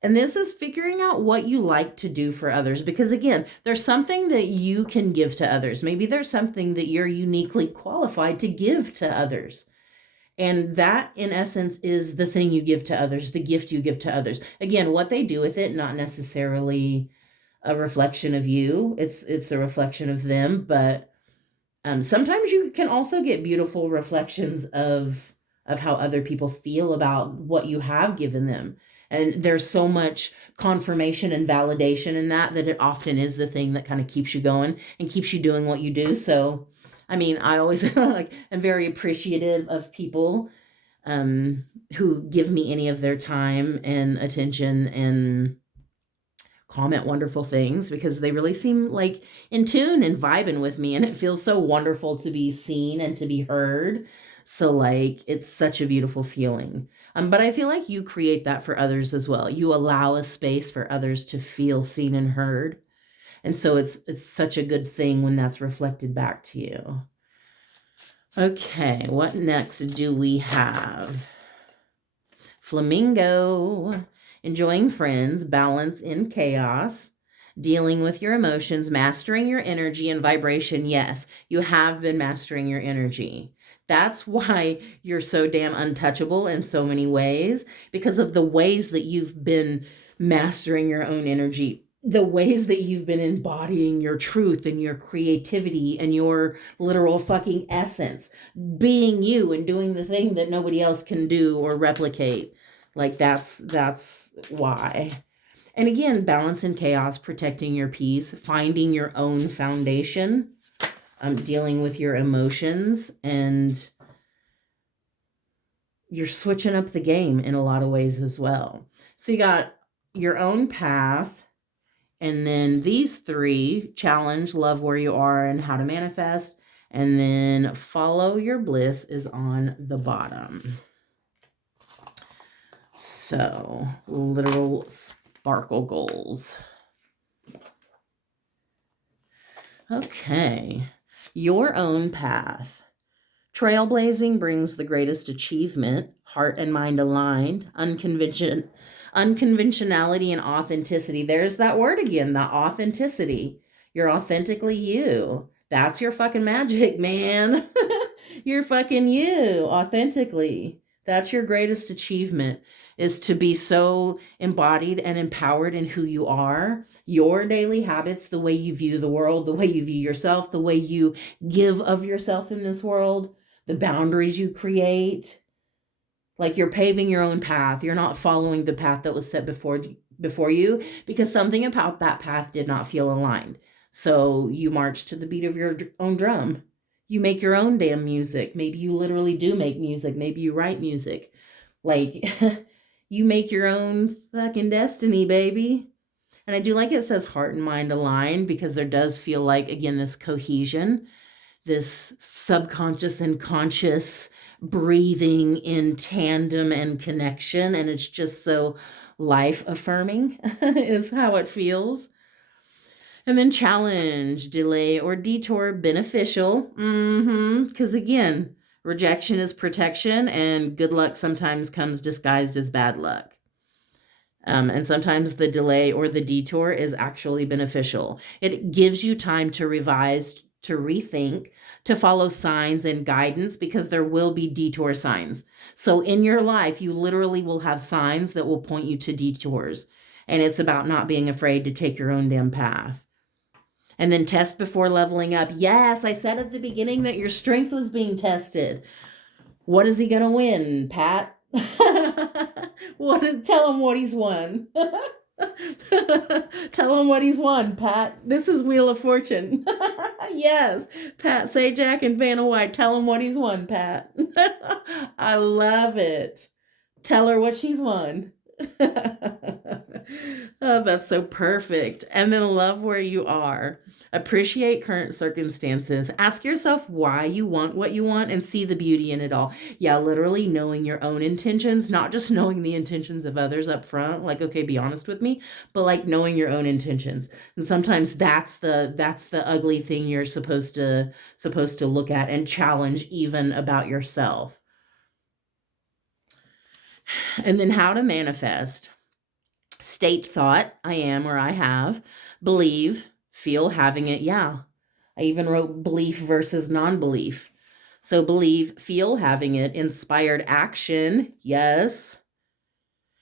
And this is figuring out what you like to do for others. Because again, there's something that you can give to others. Maybe there's something that you're uniquely qualified to give to others. And that, in essence, is the thing you give to others, the gift you give to others. Again, what they do with it, not necessarily a reflection of you. It's a reflection of them. But sometimes you can also get beautiful reflections of how other people feel about what you have given them. And there's so much confirmation and validation in that it often is the thing that kind of keeps you going and keeps you doing what you do. So, I mean, I always am very appreciative of people who give me any of their time and attention and comment wonderful things, because they really seem like in tune and vibing with me. And it feels so wonderful to be seen and to be heard. So like, it's such a beautiful feeling. But I feel like you create that for others as well. You allow a space for others to feel seen and heard. And so it's such a good thing when that's reflected back to you. Okay, what next do we have? Flamingo. Enjoying friends, balance in chaos, dealing with your emotions, mastering your energy and vibration. Yes, you have been mastering your energy. That's why you're so damn untouchable in so many ways, because of the ways that you've been mastering your own energy. the ways that you've been embodying your truth and your creativity and your literal fucking essence, being you and doing the thing that nobody else can do or replicate. Like that's why. And again, balance and chaos, protecting your peace, finding your own foundation, dealing with your emotions, and you're switching up the game in a lot of ways as well. So you got your own path, and then these three: challenge, love where you are, and how to manifest. And then follow your bliss is on the bottom. So, literal sparkle goals. Okay. Your own path. Trailblazing brings the greatest achievement, heart and mind aligned, unconventionality and authenticity. There's that word again, the authenticity. You're authentically you. That's your fucking magic, man. You're fucking you authentically. That's your greatest achievement, is to be so embodied and empowered in who you are, your daily habits, the way you view the world, the way you view yourself, the way you give of yourself in this world, the boundaries you create. Like you're paving your own path. You're not following the path that was set before you because something about that path did not feel aligned. So you march to the beat of your own drum. You make your own damn music. Maybe you literally do make music. Maybe you write music. Like you make your own fucking destiny, baby. And I do like it says heart and mind aligned, because there does feel like, again, this cohesion, this subconscious and conscious breathing in tandem and connection. And it's just so life affirming is how it feels. And then challenge, delay, or detour, beneficial. Because again, rejection is protection, and good luck sometimes comes disguised as bad luck. And sometimes the delay or the detour is actually beneficial. It gives you time to revise, to rethink, to follow signs and guidance, because there will be detour signs. So in your life, you literally will have signs that will point you to detours. And it's about not being afraid to take your own damn path. And then test before leveling up. Yes, I said at the beginning that your strength was being tested. What is he going to win, Pat? Tell him what he's won. Tell him what he's won, Pat. This is Wheel of Fortune. Yes, Pat Sajak and Vanna White. Tell him what he's won, Pat. I love it. Tell her what she's won. Oh, that's so perfect. And then love where you are. Appreciate current circumstances. Ask yourself why you want what you want and see the beauty in it all. Yeah, literally knowing your own intentions, not just knowing the intentions of others up front, like, okay, be honest with me, but like knowing your own intentions. And sometimes that's the ugly thing you're supposed to look at and challenge even about yourself. And then how to manifest. State thought, I am or I have. Believe, feel having it, yeah. I even wrote belief versus non-belief. So believe, feel having it. Inspired action, yes.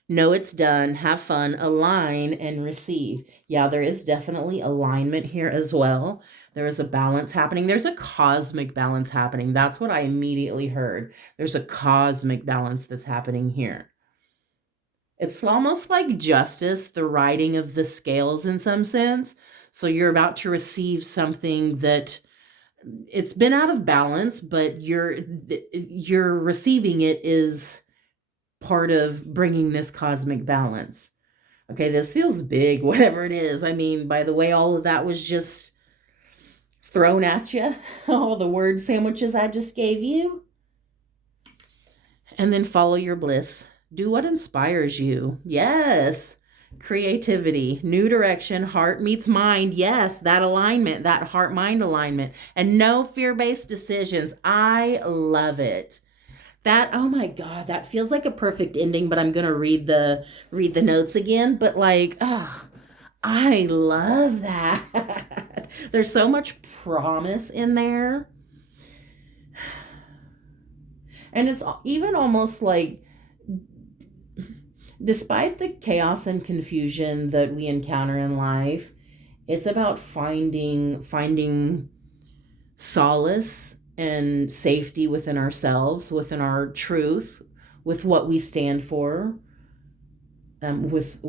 Know it's done, have fun, align, and receive. Yeah, there is definitely alignment here as well. There is a balance happening. There's a cosmic balance happening. That's what I immediately heard. There's a cosmic balance that's happening here. It's almost like justice, the righting of the scales in some sense. So you're about to receive something that it's been out of balance, but you're receiving it is part of bringing this cosmic balance. Okay, this feels big, whatever it is. I mean, by the way, all of that was just thrown at you, all the word sandwiches I just gave you. And then follow your bliss. Do what inspires you. Yes. Creativity, new direction, heart meets mind. Yes, that alignment, that heart-mind alignment. And no fear-based decisions. I love it. That, oh my God, that feels like a perfect ending, but I'm going to read the notes again. But like, I love that. There's so much promise in there. And it's even almost like Despite the chaos and confusion that we encounter in life, it's about finding solace and safety within ourselves, within our truth, with what we stand for, with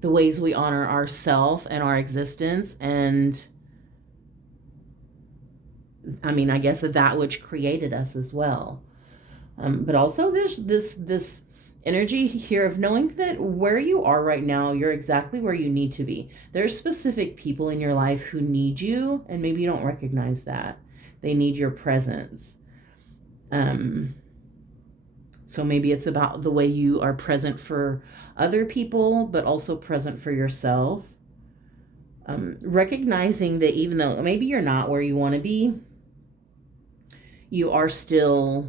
the ways we honor ourself and our existence, and I mean, I guess that which created us as well. But also, there's this energy here of knowing that where you are right now, you're exactly where you need to be. There's specific people in your life who need you, and maybe you don't recognize that. They need your presence. So maybe it's about the way you are present for other people, but also present for yourself. Recognizing that even though maybe you're not where you want to be, you are still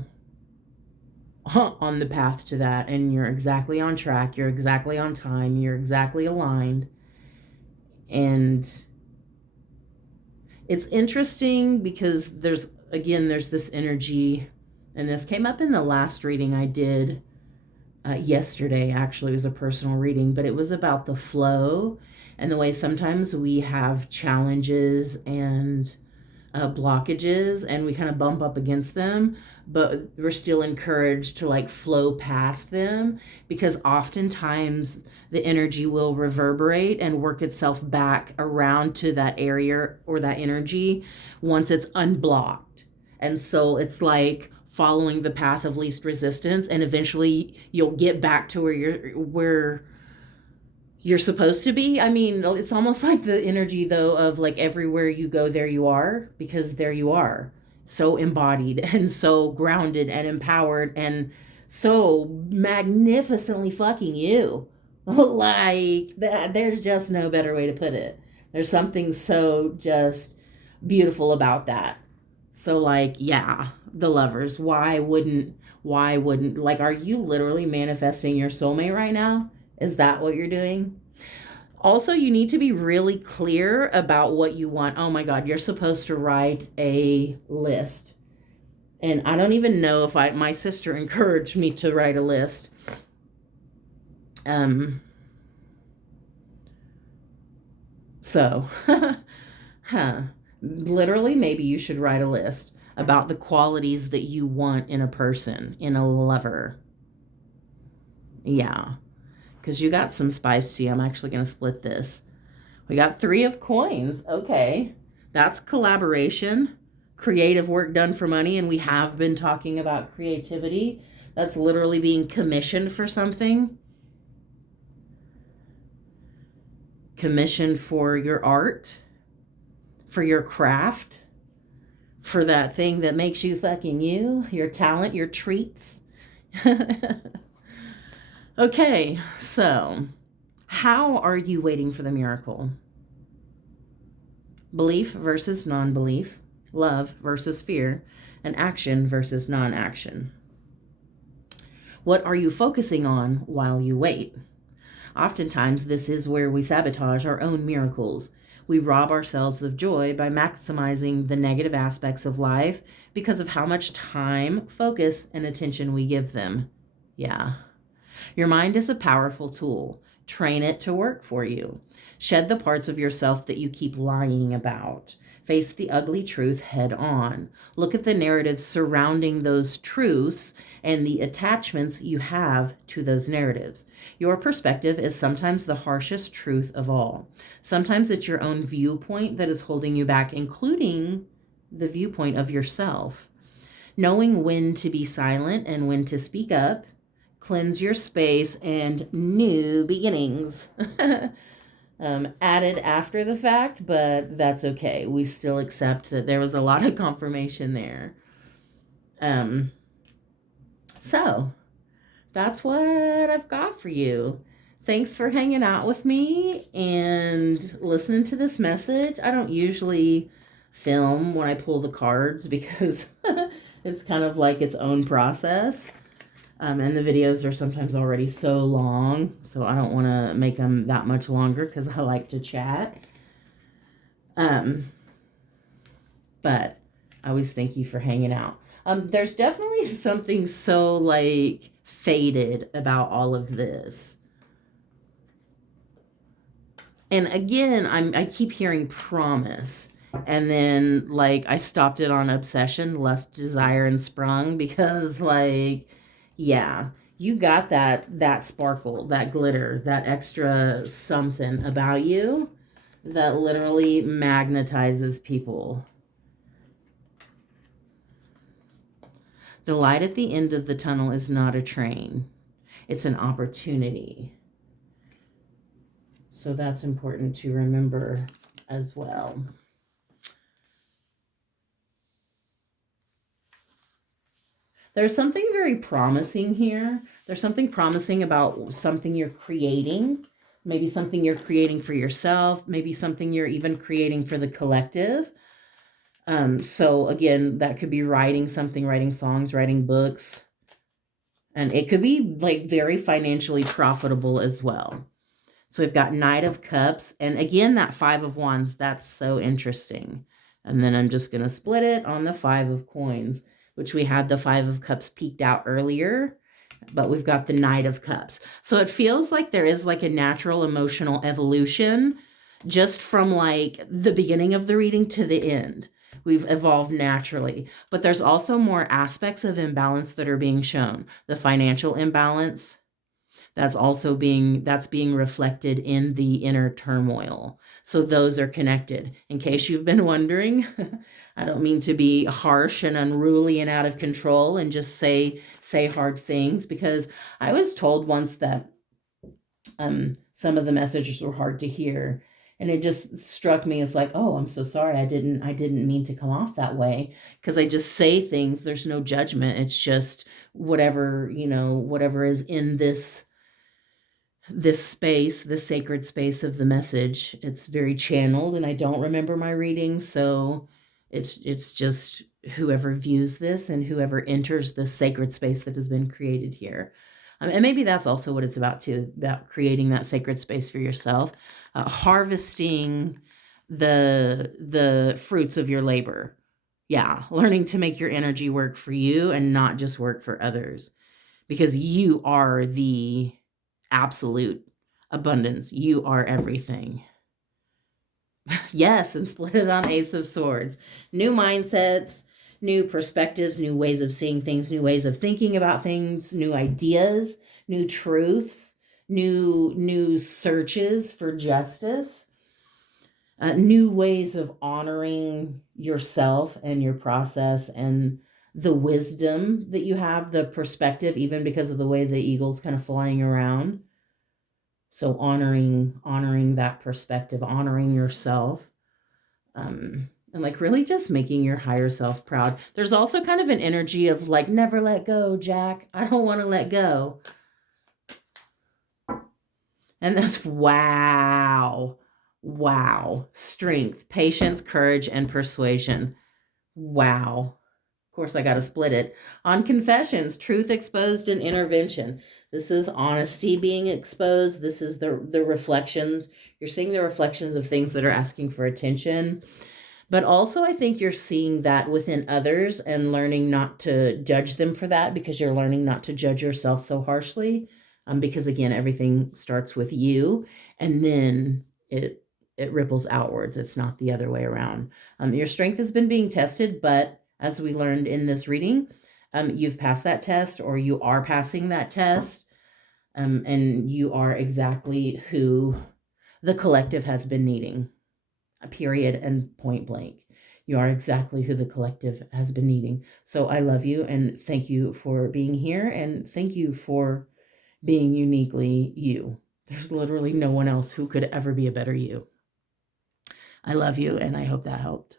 on the path to that, and you're exactly on track, you're exactly on time, you're exactly aligned. And it's interesting because there's this energy, and this came up in the last reading I did yesterday. Actually, it was a personal reading, but it was about the flow and the way sometimes we have challenges and blockages, and we kind of bump up against them, but we're still encouraged to like flow past them, because oftentimes the energy will reverberate and work itself back around to that area or that energy once it's unblocked. And so it's like following the path of least resistance, and eventually you'll get back to where you're supposed to be. I mean, it's almost like the energy, though, of like everywhere you go, there you are, because there you are, so embodied and so grounded and empowered and so magnificently fucking you. Like that, there's just no better way to put it. There's something so just beautiful about that. So like, yeah, the Lovers, why wouldn't, like, are you literally manifesting your soulmate right now? Is that what you're doing? Also, you need to be really clear about what you want. Oh my God, you're supposed to write a list. And I don't even know if my sister encouraged me to write a list. So, literally, maybe you should write a list about the qualities that you want in a person, in a lover. Yeah. Because you got some spice to you. I'm actually going to split this. We got 3 of coins. Okay. That's collaboration, creative work done for money. And we have been talking about creativity. That's literally being commissioned for something. Commissioned for your art, for your craft, for that thing that makes you fucking you, your talent, your treats. Okay, so how are you waiting for the miracle? Belief versus non-belief, love versus fear, and action versus non-action. What are you focusing on while you wait? Oftentimes, this is where we sabotage our own miracles. We rob ourselves of joy by maximizing the negative aspects of life because of how much time, focus, and attention we give them. Yeah. Your mind is a powerful tool. Train it to work for you. Shed the parts of yourself that you keep lying about. Face the ugly truth head on. Look at the narratives surrounding those truths and the attachments you have to those narratives. Your perspective is sometimes the harshest truth of all. Sometimes it's your own viewpoint that is holding you back, including the viewpoint of yourself. Knowing when to be silent and when to speak up, cleanse your space, and new beginnings. Added after the fact, but that's okay. We still accept that there was a lot of confirmation there. So that's what I've got for you. Thanks for hanging out with me and listening to this message. I don't usually film when I pull the cards because it's kind of like its own process. And the videos are sometimes already so long, so I don't want to make them that much longer because I like to chat. But I always thank you for hanging out. There's definitely something so like faded about all of this. And again, I keep hearing promise. And then like I stopped it on obsession, lust, desire, and sprung, because like, yeah, you got that sparkle, that glitter, that extra something about you that literally magnetizes people. The light at the end of the tunnel is not a train. It's an opportunity. So that's important to remember as well. There's something very promising here. There's something promising about something you're creating. Maybe something you're creating for yourself. Maybe something you're even creating for the collective. So again, that could be writing something, writing songs, writing books. And it could be like very financially profitable as well. So we've got Knight of Cups. And again, that Five of Wands, that's so interesting. And then I'm just going to split it on the Five of Coins, which we had the Five of Cups peeked out earlier, but we've got the Knight of Cups. So it feels like there is like a natural emotional evolution just from like the beginning of the reading to the end. We've evolved naturally, but there's also more aspects of imbalance that are being shown. The financial imbalance, that's being reflected in the inner turmoil. So those are connected. In case you've been wondering, I don't mean to be harsh and unruly and out of control and just say hard things, because I was told once that some of the messages were hard to hear. And it just struck me as like, oh, I'm so sorry. I didn't mean to come off that way, because I just say things. There's no judgment. It's just whatever, whatever is in this space, the sacred space of the message. It's very channeled, and I don't remember my reading. So it's just whoever views this and whoever enters this sacred space that has been created here. And maybe that's also what it's about too, about creating that sacred space for yourself, harvesting the fruits of your labor. Yeah, learning to make your energy work for you and not just work for others, because you are the absolute abundance. You are everything. Yes, and split it on Ace of Swords. New mindsets, new perspectives, new ways of seeing things, new ways of thinking about things, new ideas, new truths, new searches for justice, new ways of honoring yourself and your process and the wisdom that you have, the perspective, even because of the way the eagle's kind of flying around. So honoring that perspective, honoring yourself, and like really just making your higher self proud. There's also kind of an energy of like, never let go, Jack. I don't want to let go. And that's wow. Strength, patience, courage, and persuasion. Wow. Of course, I got to split it. On Confessions, truth exposed and intervention. This is honesty being exposed. This is the reflections. You're seeing the reflections of things that are asking for attention. But also, I think you're seeing that within others and learning not to judge them for that, because you're learning not to judge yourself so harshly. Because again, everything starts with you, and then it ripples outwards. It's not the other way around. Your strength has been being tested, but as we learned in this reading, you've passed that test, or you are passing that test, and you are exactly who the collective has been needing. A period and point blank. You are exactly who the collective has been needing. So I love you, and thank you for being here, and thank you for being uniquely you. There's literally no one else who could ever be a better you. I love you, and I hope that helped.